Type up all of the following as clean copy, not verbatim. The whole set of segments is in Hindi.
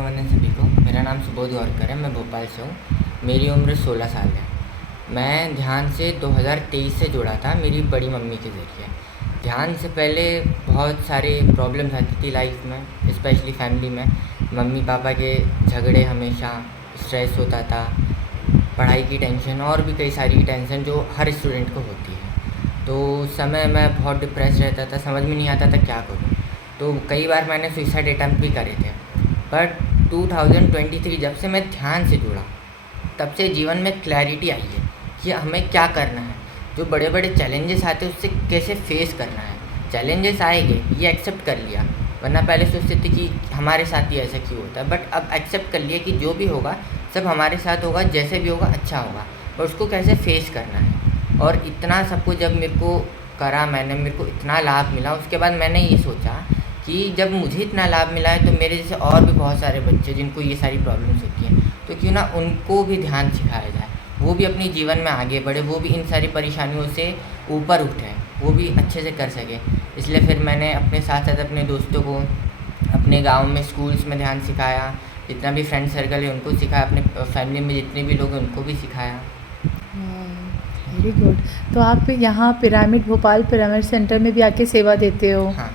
अभिनंदन सभी को। मेरा नाम सुबोध गौरकर है, मैं भोपाल से हूँ। मेरी उम्र 16 साल है। मैं ध्यान से 2023 से जुड़ा था मेरी बड़ी मम्मी के ज़रिए। ध्यान से पहले बहुत सारे प्रॉब्लम्स आती थी लाइफ में, स्पेशली फैमिली में। मम्मी पापा के झगड़े, हमेशा स्ट्रेस होता था, पढ़ाई की टेंशन और भी कई सारी टेंशन जो हर स्टूडेंट को होती है। तो उस समय मैं बहुत डिप्रेस रहता था, समझ में नहीं आता था क्या करूँ। तो कई बार मैंने सुसाइड अटैम्प्ट भी करे थे। बट 2023 जब से मैं ध्यान से जुड़ा, तब से जीवन में क्लैरिटी आई है कि हमें क्या करना है। जो बड़े बड़े चैलेंजेस आते हैं उससे कैसे फेस करना है। चैलेंजेस आएंगे ये एक्सेप्ट कर लिया, वरना पहले सोचते थे कि हमारे साथ ही ऐसा क्यों होता है। बट अब एक्सेप्ट कर लिया कि जो भी होगा सब हमारे साथ होगा, जैसे भी होगा अच्छा होगा, और उसको कैसे फेस करना है। और इतना सब कुछ जब मेरे को करा मैंने, मेरे को इतना लाभ मिला। उसके बाद मैंने ये सोचा कि जब मुझे इतना लाभ मिला है तो मेरे जैसे और भी बहुत सारे बच्चे जिनको ये सारी प्रॉब्लम्स होती हैं, तो क्यों ना उनको भी ध्यान सिखाया जाए, वो भी अपने जीवन में आगे बढ़े, वो भी इन सारी परेशानियों से ऊपर उठे, वो भी अच्छे से कर सके। इसलिए फिर मैंने अपने साथ साथ अपने दोस्तों को, अपने गांव में स्कूल्स में ध्यान सिखाया, जितना भी फ्रेंड सर्कल है उनको सिखाया, अपने फैमिली में जितने भी लोग हैं उनको भी सिखाया। Very good. तो आप यहाँ पिरामिड, भोपाल पिरामिड सेंटर में भी आके सेवा देते हो? हाँ,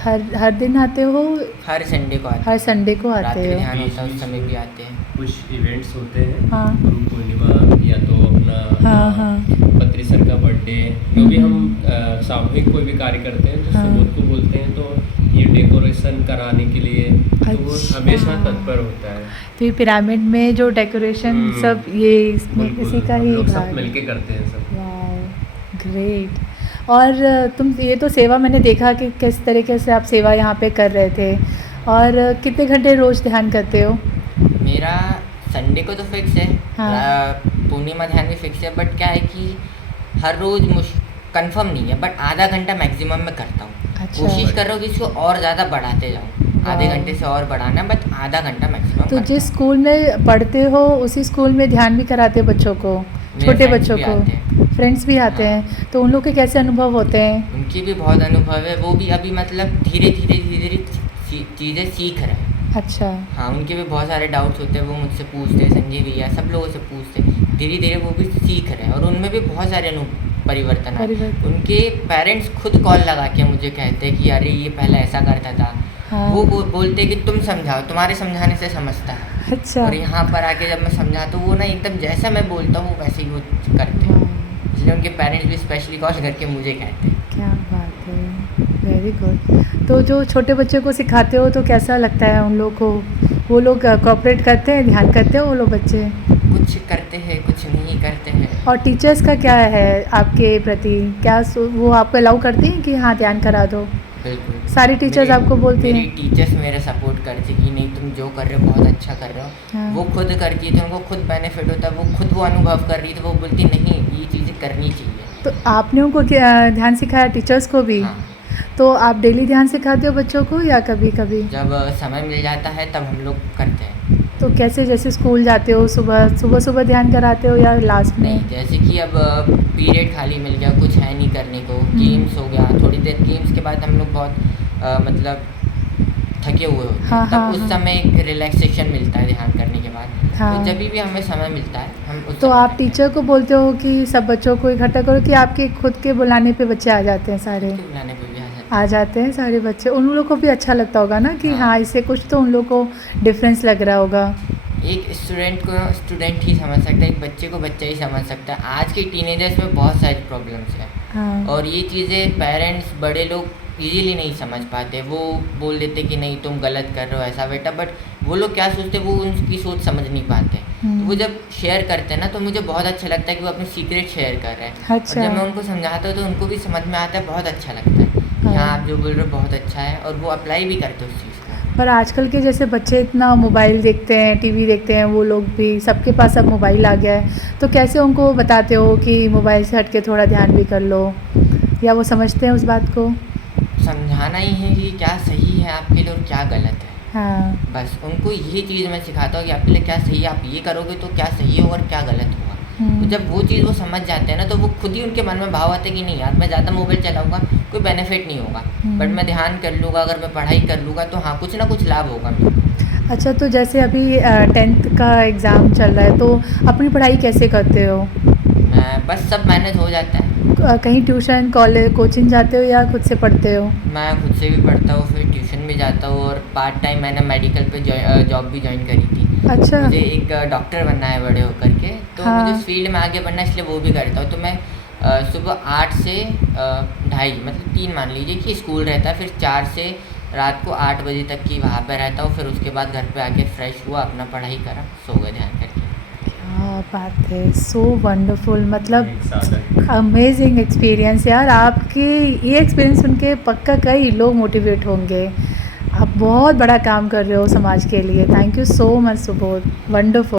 हर दिन आते हो? हर संडे को आते हर संडे को रात्रि आते हो? ध्यान होता है उस समय भी आते हैं। कुछ इवेंट्स होते हैं, हाँ गुरु पूर्णिमा या तो अपना हाँ। पत्री सर का बर्थडे, जो भी हम सामूहिक कोई भी कार्य करते हैं तो हाँ। सुबोध को बोलते हैं, तो ये डेकोरेशन कराने के लिए तो वो अच्छा। हमेशा तत्पर होता है। तो ये पिरामिड में जो डेकोरेशन सब ये इसमें बिल्कुल, इसी का हम ही लोग सब भाग मिलके करते हैं सब। वाह, ग्रेट। और तुम ये तो सेवा मैंने देखा कि किस तरीके से आप सेवा यहाँ पे कर रहे थे। और कितने घंटे रोज़ ध्यान करते हो? मेरा संडे को तो फिक्स है, हाँ। पूर्णिमा ध्यान भी फिक्स है। बट क्या है कि हर रोज़ कंफर्म नहीं है, बट आधा घंटा मैक्सिमम मैं करता हूँ। अच्छा। कोशिश कर रहा हूँ कि इसको और ज़्यादा बढ़ाते जाऊँ, आधे वाह। घंटे से और बढ़ाना है, बट आधा घंटा मैक्सिमम तो करता जिस हूँ। स्कूल में पढ़ते हो उसी स्कूल में ध्यान भी कराते हो बच्चों को, मेरे छोटे friends बच्चों भी को? आते हैं। फ्रेंड्स भी आते हाँ। हैं, तो उन लोग के कैसे अनुभव होते हैं? उनकी भी बहुत अनुभव है, वो भी अभी मतलब धीरे धीरे चीज़ें सीख रहे हैं। अच्छा। हाँ, उनके भी बहुत सारे डाउट्स होते हैं, वो मुझसे पूछते हैं, संजय भैया सब लोगों से पूछते हैं। धीरे धीरे वो भी सीख रहे हैं और उनमें भी बहुत सारे परिवर्तन आए। उनके पेरेंट्स खुद कॉल लगा के मुझे कहते हैं कि अरे ये पहले ऐसा करता था। हाँ। वो बोलते कि तुम समझाओ, तुम्हारे समझाने से समझता है। अच्छा। और यहाँ पर आके जब मैं समझाता हूँ, वो ना एकदम जैसा मैं बोलता हूँ वैसे ही वो करते हैं। हाँ, इसलिए उनके पेरेंट्स भी स्पेशली कॉल करके मुझे कहते हैं। क्या बात है, वेरी गुड। तो जो छोटे बच्चों को सिखाते हो तो कैसा लगता है उन लोग को? वो लोग कोऑपरेट करते हैं, ध्यान करते हो वो लोग बच्चे? कुछ करते हैं, कुछ नहीं करते हैं। और टीचर्स का क्या है आपके प्रति? क्या वो आपको अलाउ करती हैं कि हाँ ध्यान करा दो? बिल्कुल, सारी टीचर्स आपको बोलती हैं? मेरी टीचर्स मेरे सपोर्ट करती कि नहीं तुम जो कर रहे हो बहुत अच्छा कर रहे हो। हाँ। वो खुद करती थी, उनको खुद बेनिफिट होता है, वो खुद वो अनुभव कर रही थी, वो बोलती नहीं ये चीज़ें करनी चाहिए। तो आपने उनको ध्यान सिखाया, टीचर्स को भी? हाँ, तो आप डेली ध्यान सिखाते हो बच्चों को या कभी कभी? जब समय मिल जाता है तब हम लोग करते हैं। तो कैसे, जैसे स्कूल जाते हो सुबह ध्यान कराते हो या लास्ट नहीं, में? जैसे कि अब पीरियड खाली मिल गया, कुछ है नहीं करने को, गेम्स हो गया, थोड़ी देर गेम्स के बाद हम लोग बहुत मतलब थके हुए होते हैं, हाँ, तब हाँ, उस हाँ। समय एक रिलैक्सेशन मिलता है ध्यान करने के बाद। हाँ। तो जब भी हमें समय मिलता है हम उस तो समय आप करते हैं। टीचर को बोलते हो कि सब बच्चों को इकट्ठा करो, कि आपके खुद के बुलाने पे बच्चे आ जाते हैं सारे? तो बुलाने पे भी आ जाते हैं। आ जाते हैं सारे बच्चे? उन लोगों को भी अच्छा लगता होगा ना कि हाँ। हाँ इससे कुछ तो उन लोगों को डिफरेंस लग रहा होगा। एक स्टूडेंट को स्टूडेंट ही समझ सकता है, एक बच्चे को बच्चा ही समझ सकता है। आज के टीनेजर्स में बहुत सारी प्रॉब्लम्स हैं, हाँ। और ये चीज़ें पेरेंट्स बड़े लोग इजीली नहीं समझ पाते। वो बोल देते कि नहीं तुम गलत कर रहे हो ऐसा बेटा, बट वो लोग क्या सोचते वो उनकी सोच समझ नहीं पाते। तो वो जब शेयर करते हैं ना तो मुझे बहुत अच्छा लगता है कि वो अपनी सीक्रेट शेयर कर रहे हैं। अच्छा। और जब मैं उनको समझाता हूँ तो उनको भी समझ में आता है, बहुत अच्छा लगता है कि हाँ आप जो बोल रहे हो बहुत अच्छा है, और वो अप्लाई भी करते हैं उस चीज़ को। पर आजकल के जैसे बच्चे इतना मोबाइल देखते हैं, टीवी देखते हैं, वो लोग भी, सबके पास अब मोबाइल आ गया है, तो कैसे उनको बताते हो कि मोबाइल से हट के थोड़ा ध्यान भी कर लो, या वो समझते हैं उस बात को? समझाना ही है कि क्या सही है आपके लिए और क्या गलत है। हाँ। बस उनको यही चीज़ मैं सिखाता हूँ कि आपके लिए क्या सही है, आप ये करोगे तो क्या सही होगा और क्या गलत होगा। तो जब वो चीज़ वो समझ जाते हैं ना तो वो खुद ही उनके मन में भाव आते हैं कि नहीं यार मैं ज़्यादा मोबाइल चलाऊँगा कोई बेनिफिट नहीं होगा, बट मैं ध्यान कर लूँगा, अगर मैं पढ़ाई कर लूँगा तो हाँ कुछ ना कुछ लाभ होगा मेरे को। अच्छा, तो जैसे अभी 10th का एग्ज़ाम चल रहा है, तो अपनी पढ़ाई कैसे करते हो? मैं बस सब मैनेज हो जाता है। कहीं ट्यूशन, कॉलेज, कोचिंग जाते हो या खुद से पढ़ते हो? मैं खुद से भी पढ़ता हूँ, फिर ट्यूशन भी जाता हूँ, और पार्ट टाइम मैंने मेडिकल पे जॉब भी ज्वाइन करी थी। अच्छा। मुझे एक डॉक्टर बनना है बड़े होकर के, तो मुझे हाँ। उस फील्ड में आगे बढ़ना है, इसलिए वो भी करता हूँ। तो मैं सुबह 8 से 2:30 मतलब 3 मान लीजिए कि स्कूल रहता है, फिर 4 से रात को 8 बजे तक की वहाँ पे रहता हूँ। फिर उसके बाद घर पे आके फ्रेश हुआ, अपना पढ़ाई करा, सो गए ध्यान करके। क्या बात है, सो वंडरफुल, मतलब एक साधन। अमेजिंग एक्सपीरियंस यार। आपके ये एक्सपीरियंस सुन के पक्का कई लोग मोटिवेट होंगे। आप बहुत बड़ा काम कर रहे हो समाज के लिए। Thank you so much Subodh, wonderful.